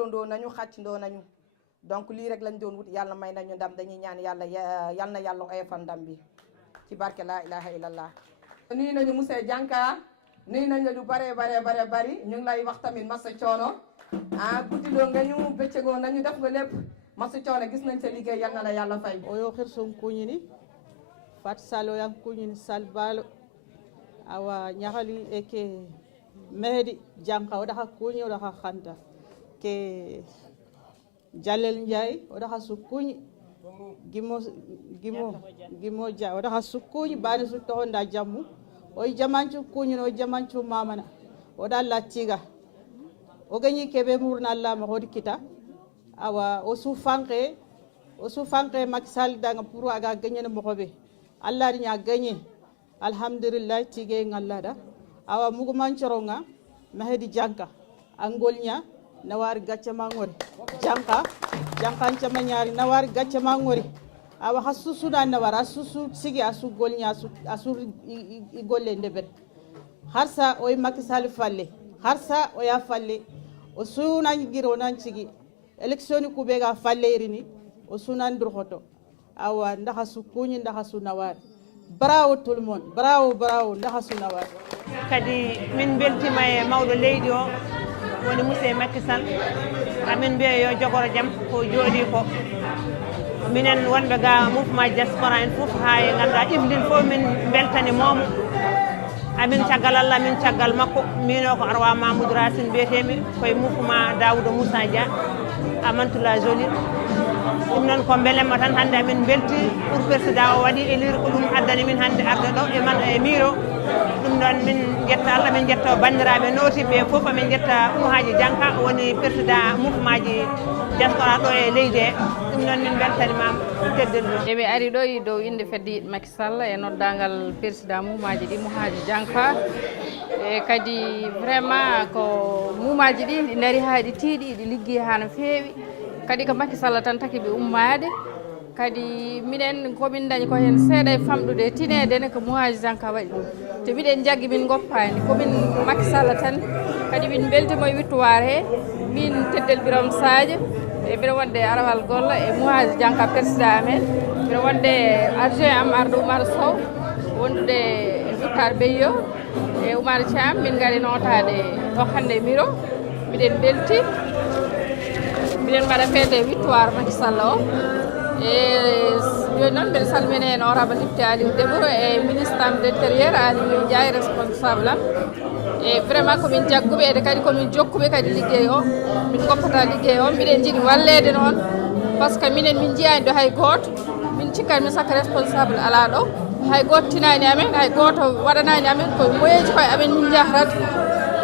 dóorandoo nañu xàccandoo nañu donc lii rek lañ doon wut yàlla may nañu ndam dañuy ñaan yàlla yal na yàlla oyofal ndam bi ci barke laa ilaha illallah. nuyu nañu monsieur Dianka nuyu nañ la lu bare bari ñu ngi lay wax tamit masa coono guddiloo nga ñu bëccëgoo nañu def nga lépp masa coono gis nañ sa liggéey yal na la yàlla fay. oyo xirson kuñini fat salo yan kuñini sal balo awa ñaxali eke Mehdi Dianka o daxa kuñi o daxa xanta ke Jalel Ndiaye o daxa su kuñi gimo ja o daxa su kuñi bani su toxonda jammu o jamancu kuñi o jamancu mamana o da latiga o gañi kebe murna Allah ma hodi kita awa o su fanke Macky Sall danga pour aga gañene mo xobe Allah nya gañe alhamdulillah tige ngallada awa muguman coronga Mehdi Dianka angolnya nawari gacca mangori Dianka ncama ñaari nawari gacca mangori awa hasusu da nawara asusu sigi asu golnya asu golle ndebet harsa oy Macky Sall falle harsa o ya falle o sunan giro nan cigi election ku be ga falle irini o sunan durhoto awa ndaxa su kuñi ndaxa su nawari bravo tout le monde bravo ndaxa su nawari kadi min beltima e mawɗo leydi o woni monsieur Macky Sall amin mbiya yo jogoro jaam ko jooɗi ko minen wonɓe ga mouvement diaspora en fof ha e ganduɗa Yvelines fof min beltani momo amin caggal Allah amin caggal makko mino ko Arwa Mamadou Racine mbiyetemi koye mouvement Daouda Moussa Dia Amantoula Jolie ɗum noon ko beelemma tan hannde amin belti pour président o waɗi élire ko ɗum addani min hannde arde ɗo e man e miro ɗum ɗon min jetta Allah min jetta bandiraɓe notiɓe fof amin jetta Mouhaji Dianka woni président mouvement ji diaspora ɗo e leydi he ɗum noon min beltanimama teddel ɗo eɓe ari ɗo e dow inde fedde Macky Sall e noddagal président moumaji ɗi Mouhaji Dianka e kadi vraiment ko moumaji ɗi ɗi daari ha ɗi tiiɗi ɗi ligguey ha no feewi kadi ko Macky Sall tan taki ɓe ummade kadi minen komin dañi ko hen seeɗa e famɗude tinede ne ko Mouhaji Dianka waɗi ɗum te miɗen jaggi min goppani komin Macky Sall tan kadi min beltimo e victoire he min Teddel Biram Sadio e mbiɗa wonde Arawal Golla e Mouhaji Dianka président amen mbiɗa wonde adjoint am Ardo Oumar Sow wondude Boucar Beyo e Oumar Thiam min gari notade ɗo hande e miro miɗen belti miɗen mbaɗa feede victoire Macky Sall o e joni noon mbiɗa salmina hen honorable député Aliou Dembourou e ministre am d' intérieur Aliou Ndiaye responsable am e vraiment komin jagguɓe ede kadi komin jokkuɓe kadi liggey o min goppata liggey o mbiɗen jiiɗi wallede noon par ce que minen min jiyani ɗo hay goto min cikkani min sakka responsable ala ɗo hay goto tinani amen hay goto waɗanani amen koye moyeji koye amen min jahrata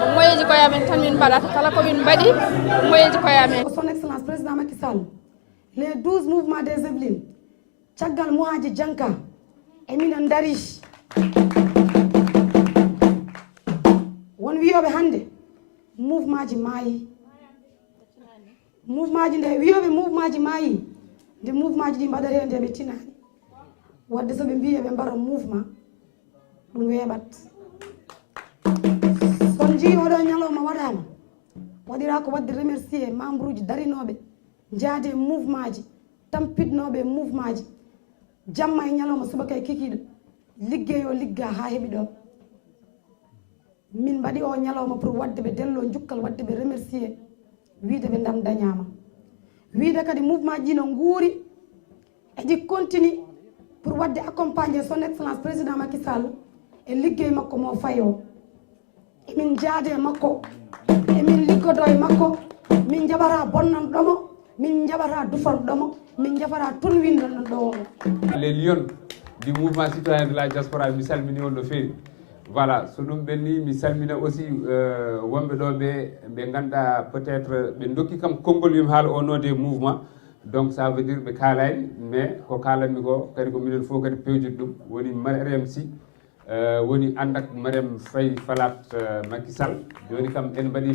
ko moyeji koye amen tan min mbaɗata kala komin mbaɗi ko moyeji koye amen son excellence président Macky Sall les 12 mouvements des Yvelines caggal Mouhaji Dianka eminen daari won wiyoɓe hande mouvement ji maayi mouvement ji nde wiyoɓe mouvement ji maayi nde mouvement ji ɗi mbaɗata nde ɓe tinani wadde soɓe mbi ɓe mbara mouvement ɗum weeɓat son jii oɗo ñalawma waɗama waɗira ko wadde remercier membre uji darinoɓe jaade mouvement ji tampidnoɓe mouvement ji jamma e ñalawma subaka e kikiɗo liggey o ligga ha heeɓi ɗo min mbaɗi o ñalawma pour wadde ɓe dello jukkal wadde ɓe remercier wiide ɓe ndam dañama wiide kadi mouvement ji no guuri eɗi continue pour wadde accompagner son excellence président Macky Sall e liggey makko mo fayo emin jaade e makko emin liggodo e makko min jaɓata bonnanɗomo min jaɓata dufanɗomo min jaɓata tun windoɗon ɗo les lions du mouvement citoyen de la diaspora mi salmini on no feewi voilà so ɗum ɓenni mi salmina aussi wonɓe ɗo ɓe ganduɗa peut être ɓe dokki kam konngol yumi haala o no des mouvement donc ça veut dire ɓe kaalani mais ko kalanmi ko kadi ko minen fof kadi pewjude ɗum woni Mariame Sy woni andak Mariame Faye falat Macky Sall joni kam en mbaɗi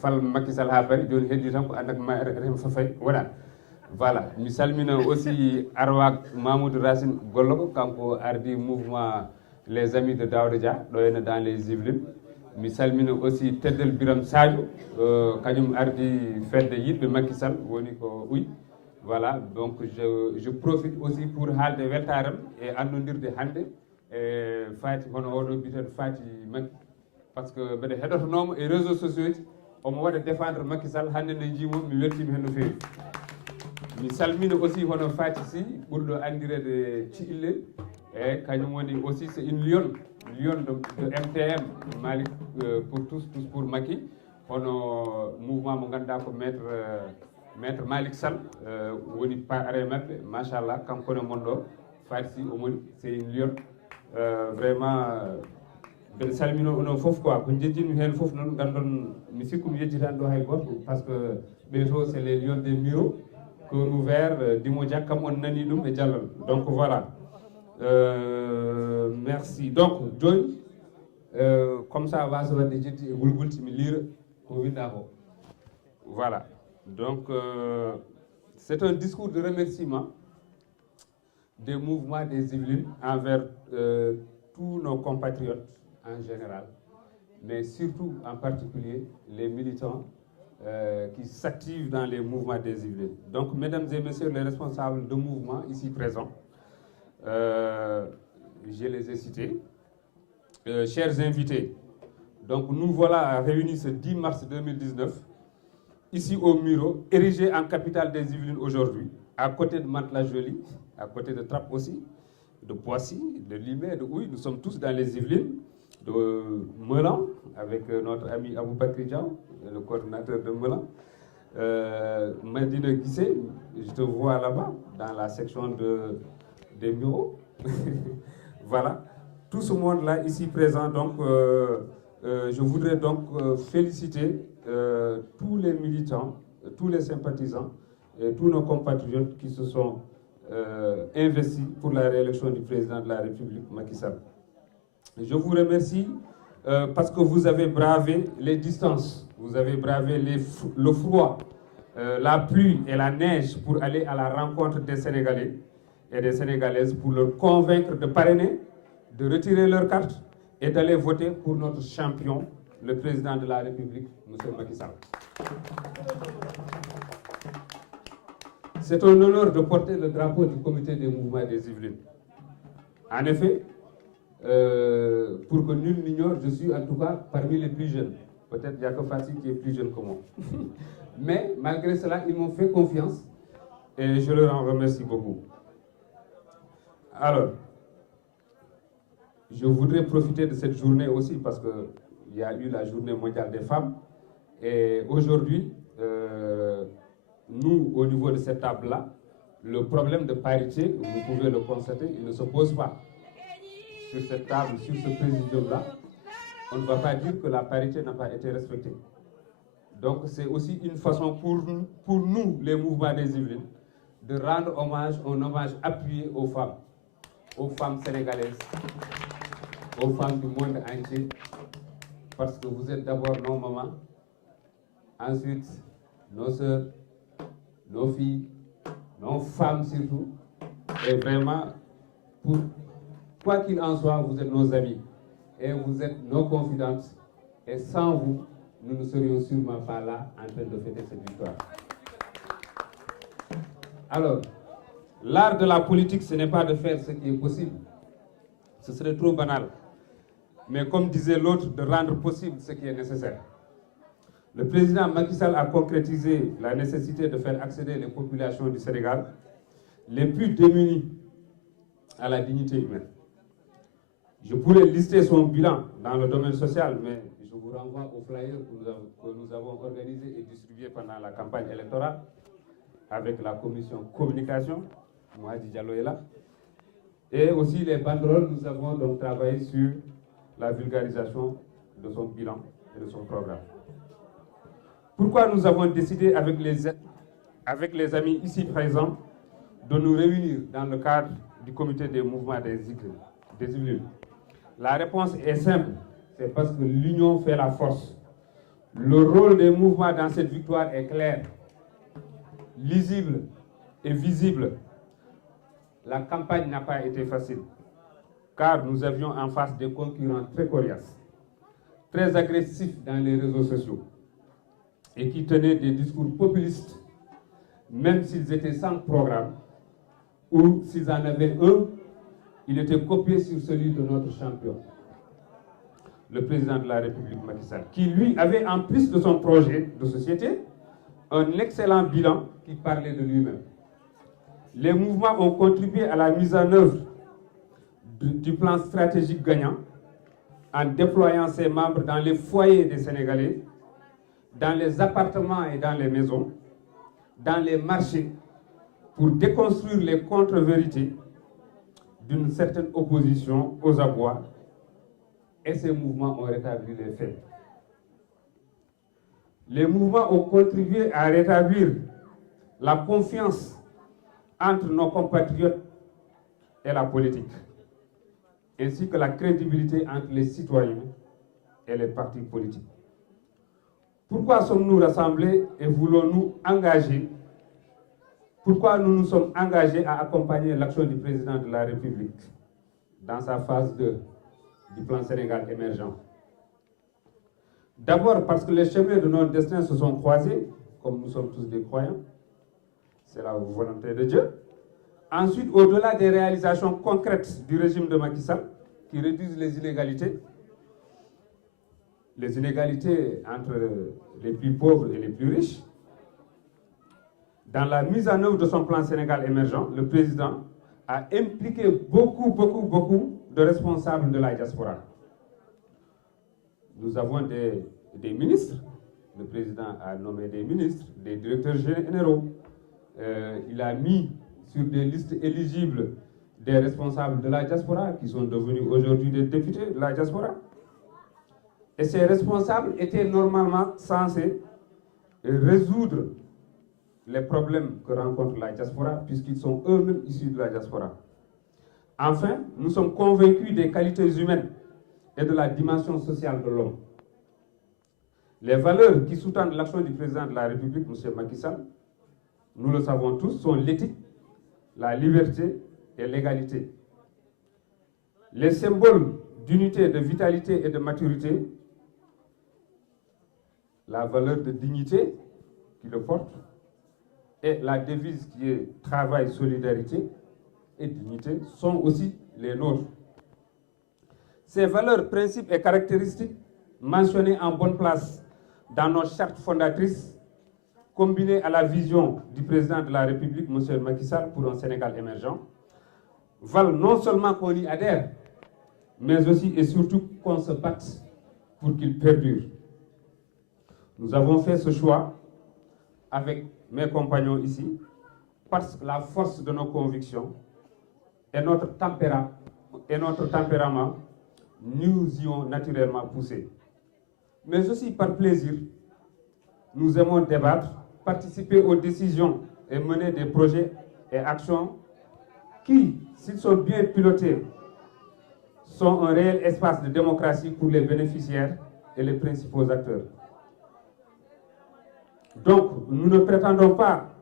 fal Macky Sall ha bari joni heddi tan ko andak Mariame Faye waɗa voilà mi salmina aussi Arwa Mamadou Racine Gollogo kanko ardi mouvement les amis de Daouda Dia ɗo henna dans les Yvelines mi salmina aussi teddel Biram Sadio kañum ardi fedde yiɗɓe Macky Sall woni ko uy voilà donc je profite aussi pour haalde weltaram e annodirde hannde e faati hono oɗo biteɗo faati Macky par ce que mbeɗa heɗotonomo e réseaux sociaux ji omo waɗa défendre Macky Sall hannde nde jimomi mi weltima hen no feewi mi salmina aussi hono Fati Sy ɓurɗo andirede Thiillel e kañum woni aussi c'est une lionne de MTM Malick pour tous pour Macky hono mouvement mo ganduɗa ko maître Malick Sall woni are mabɓe machallah kankone mon ɗo Fati Sy omoni c'est une lionne vraiment mbeɗa salmino onon foof quoi ko jejjinmi hen foof noon gandon mi sikku mi yejjitani ɗo hay goto par ce que ɓeeto c'est les lions des Miro cœur ouvert Dimo Diak kam on nani ɗum e diallal donc voilà merci donc joni comme ça wasa wadde jetti e gulgulti mi liira ko winɗa ko voilà donc c'est un discours de remerciement des mouvements des Yvelines envers tous nos compatriotes en général mais surtout en particulier les militants qui s'activent dans les mouvements des Yvelines. Donc, mesdames et messieurs les responsables de mouvements ici présents, je les ai cités. Chers invités, donc nous voilà réunis ce 10 mars 2019, ici au Miro, érigé en capitale des Yvelines aujourd'hui, à côté de Mantes-la-Jolie, à côté de Trappes aussi, de Poissy, de Limay, de Houille. Nous sommes tous dans les Yvelines, de Melan, avec notre ami Aboubakry Diaw, le coordinateur de Melan. Medina Guissé, je te vois là-bas, dans la section des bureaux. Voilà, tout ce monde-là ici présent, donc je voudrais donc féliciter tous les militants, tous les sympathisants et tous nos compatriotes qui se sont investis pour la réélection du président de la République, Macky Sall. Je vous remercie parce que vous avez bravé les distances, vous avez bravé le froid, la pluie et la neige pour aller à la rencontre des Sénégalais et des Sénégalaises pour leur convaincre de parrainer, de retirer leur carte et d'aller voter pour notre champion, le président de la République, M. Macky Sall. C'est un honneur de porter le drapeau du comité des mouvements des Yvelines. En effet, pour que nul n'ignore, je suis en tout cas parmi les plus jeunes. Peut-être qu'il n'y a que Fatih qui est plus jeune que moi. Mais malgré cela, ils m'ont fait confiance et je leur en remercie beaucoup. Alors, je voudrais profiter de cette journée aussi parce qu'il y a eu la journée mondiale des femmes. Et aujourd'hui, nous, au niveau de cette table-là, le problème de parité, vous pouvez le constater, il ne se pose pas. Sur cette table, sur ce présidium-là, on ne va pas dire que la parité n'a pas été respectée. Donc c'est aussi une façon pour nous, les mouvements des Yvelines, de rendre un hommage appuyé aux femmes sénégalaises, aux femmes du monde entier, parce que vous êtes d'abord nos mamans, ensuite nos sœurs, nos filles, nos femmes surtout, et vraiment, quoi qu'il en soit, vous êtes nos amis, et vous êtes nos confidentes, et sans vous, nous ne serions sûrement pas là en train de fêter cette victoire. Alors, l'art de la politique, ce n'est pas de faire ce qui est possible. Ce serait trop banal. Mais comme disait l'autre, de rendre possible ce qui est nécessaire. Le président Macky Sall a concrétisé la nécessité de faire accéder les populations du Sénégal les plus démunies à la dignité humaine. Je pourrais lister son bilan dans le domaine social, mais je vous renvoie au flyer que nous avons organisé et distribué pendant la campagne électorale avec la commission communication, Mouhadji Diallo est là, et aussi les banderoles. Nous avons donc travaillé sur la vulgarisation de son bilan et de son programme. Pourquoi nous avons décidé avec les amis ici présents de nous réunir dans le cadre du comité des mouvements des Yvelines? La réponse est simple, c'est parce que l'union fait la force. Le rôle des mouvements dans cette victoire est clair, lisible et visible. La campagne n'a pas été facile, car nous avions en face des concurrents très coriaces, très agressif dans les réseaux sociaux et qui tenait des discours populistes, même s'ils étaient sans programme, ou s'ils en avaient un, il était copié sur celui de notre champion, le président de la République Macky Sall, qui lui avait en plus de son projet de société, un excellent bilan qui parlait de lui-même. Les mouvements ont contribué à la mise en œuvre du plan stratégique gagnant en déployant ses membres dans les foyers des Sénégalais, dans les appartements et dans les maisons, dans les marchés, pour déconstruire les contre-vérités d'une certaine opposition aux abois, et ces mouvements ont rétabli les faits. Les mouvements ont contribué à rétablir la confiance entre nos compatriotes et la politique, ainsi que la crédibilité entre les citoyens et les partis politiques. Pourquoi sommes-nous rassemblés et voulons-nous engager? Pourquoi nous nous sommes engagés à accompagner l'action du président de la République dans sa phase 2 du plan Sénégal émergent? D'abord parce que les chemins de nos destins se sont croisés, comme nous sommes tous des croyants, c'est la volonté de Dieu. Ensuite, au-delà des réalisations concrètes du régime de Macky Sall, qui réduisent les inégalités entre les plus pauvres et les plus riches, dans la mise en œuvre de son plan Sénégal émergent, le président a impliqué beaucoup de responsables de la diaspora. Nous avons des ministres, le président a nommé des ministres, des directeurs généraux, il a mis sur des listes éligibles des responsables de la diaspora qui sont devenus aujourd'hui des députés de la diaspora. Et ces responsables étaient normalement censés résoudre les problèmes que rencontre la diaspora puisqu'ils sont eux-mêmes issus de la diaspora. Enfin, nous sommes convaincus des qualités humaines et de la dimension sociale de l'homme. Les valeurs qui sous-tendent l'action du président de la République, M. Macky Sall, nous le savons tous, sont l'éthique, la liberté et l'égalité. Les symboles d'unité, de vitalité et de maturité, la valeur de dignité qui le porte, et la devise qui est travail, solidarité et dignité sont aussi les nôtres. Ces valeurs, principes et caractéristiques mentionnées en bonne place dans nos chartes fondatrices, combinées à la vision du président de la République, M. Macky Sall, pour un Sénégal émergent, valent non seulement qu'on y adhère, mais aussi et surtout qu'on se batte pour qu'ils perdurent. Nous avons fait ce choix avec mes compagnons ici, parce que la force de nos convictions et notre tempérament nous y ont naturellement poussés. Mais aussi par plaisir, nous aimons débattre, participer aux décisions et mener des projets et actions qui, s'ils sont bien pilotés, sont un réel espace de démocratie pour les bénéficiaires et les principaux acteurs. Donc, nous ne prétendons pas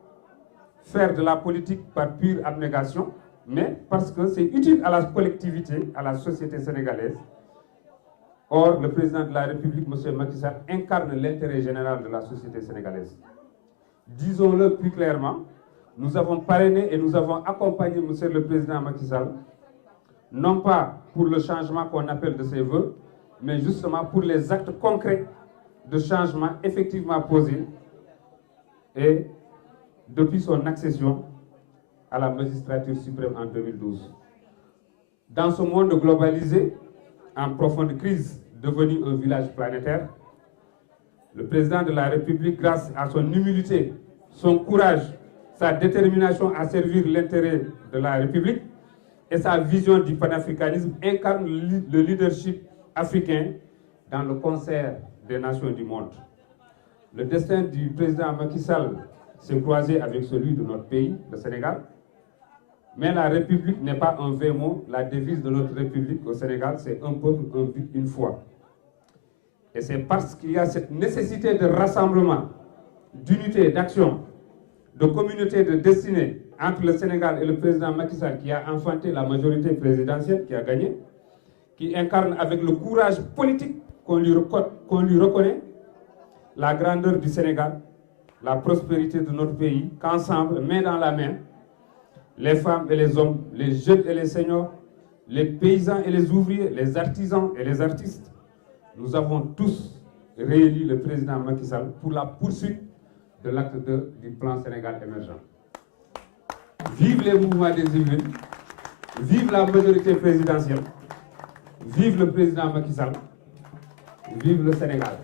faire de la politique par pure abnégation, mais parce que c'est utile à la collectivité, à la société sénégalaise. Or, le président de la République, M. Macky Sall, incarne l'intérêt général de la société sénégalaise. Disons-le plus clairement, nous avons parrainé et nous avons accompagné M. le président Macky Sall, non pas pour le changement qu'on appelle de ses voeux, mais justement pour les actes concrets de changement effectivement posés et depuis son accession à la magistrature suprême en 2012. Dans ce monde globalisé, en profonde crise, devenu un village planétaire, le président de la République, grâce à son humilité, son courage, sa détermination à servir l'intérêt de la République et sa vision du panafricanisme, incarne le leadership africain dans le concert des nations du monde. Le destin du président Macky Sall s'est croisé avec celui de notre pays, le Sénégal. Mais la République n'est pas un vain mot. La devise de notre République au Sénégal, c'est un peuple, un but, une foi. Et c'est parce qu'il y a cette nécessité de rassemblement, d'unité, d'action, de communauté de destinée entre le Sénégal et le président Macky Sall qui a enfanté la majorité présidentielle, qui a gagné, qui incarne avec le courage politique qu'on lui reconnaît la grandeur du Sénégal, la prospérité de notre pays, qu'ensemble, main dans la main, les femmes et les hommes, les jeunes et les seniors, les paysans et les ouvriers, les artisans et les artistes, nous avons tous réélu le président Macky Sall pour la poursuite de l'acte 2 du plan Sénégal émergent. Vive les mouvements des urbains, vive la majorité présidentielle, vive le président Macky Sall, vive le Sénégal.